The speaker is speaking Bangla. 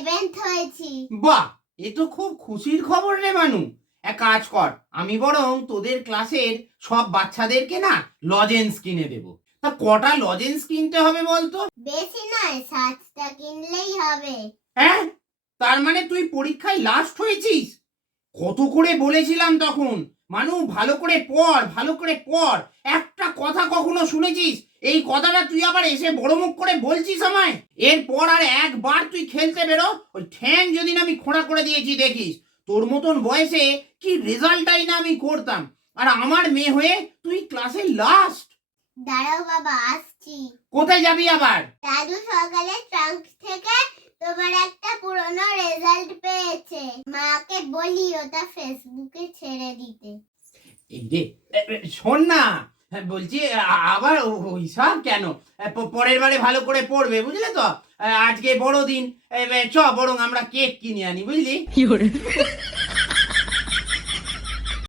সেভেন্থ হয়েছি। বাহ, এ তো খুব খুশির খবর রে মানু। এক কাজ কর, আমি বরং তোদের ক্লাসের সব বাচ্চাদেরকে না লজেন্স কিনে দেব। তা কটা লজেন্স কিনতে হবে বলতো? বেশি নয়, 7টা কিনলেই হবে। হ্যাঁ, তার মানে তুই পরীক্ষায় লাস্ট হয়েছিস? কত করে বলেছিলাম তখন, মানু ভালো করে পড়, ভালো করে পড়। একটা কথা কখনো শুনেছিস এই কথাটা তুই আবার এসে বড় মুখ করে বলছিস আমায়? এরপর আর একবার তুই খেলতে বেরো, ওই ঠ্যাং যদি না আমি খোঁড়া করে দিয়েছি দেখিস। তোর মতন বয়সে কি রেজাল্টটাই না আমি করতাম, আর আমার মেয়ে হয়ে তুই ক্লাসে লাস্ট। দাঁড়াও বাবা, আসছি। কোথায় যাবি আবার? দাদু সকালে ট্রাঙ্ক থেকে তোমার একটা পুরনো রেজাল্ট পেয়েছে, মাকে বলি ওটা ফেসবুকে ছেড়ে দিতে। এই রে, শোন না, বলছি আবার ওইসব কেন? পরের বারে ভালো করে পড়বে, বুঝলে তো? আজকে বড়দিন, চ বরং আমরা কেক কিনে আনি, বুঝলি?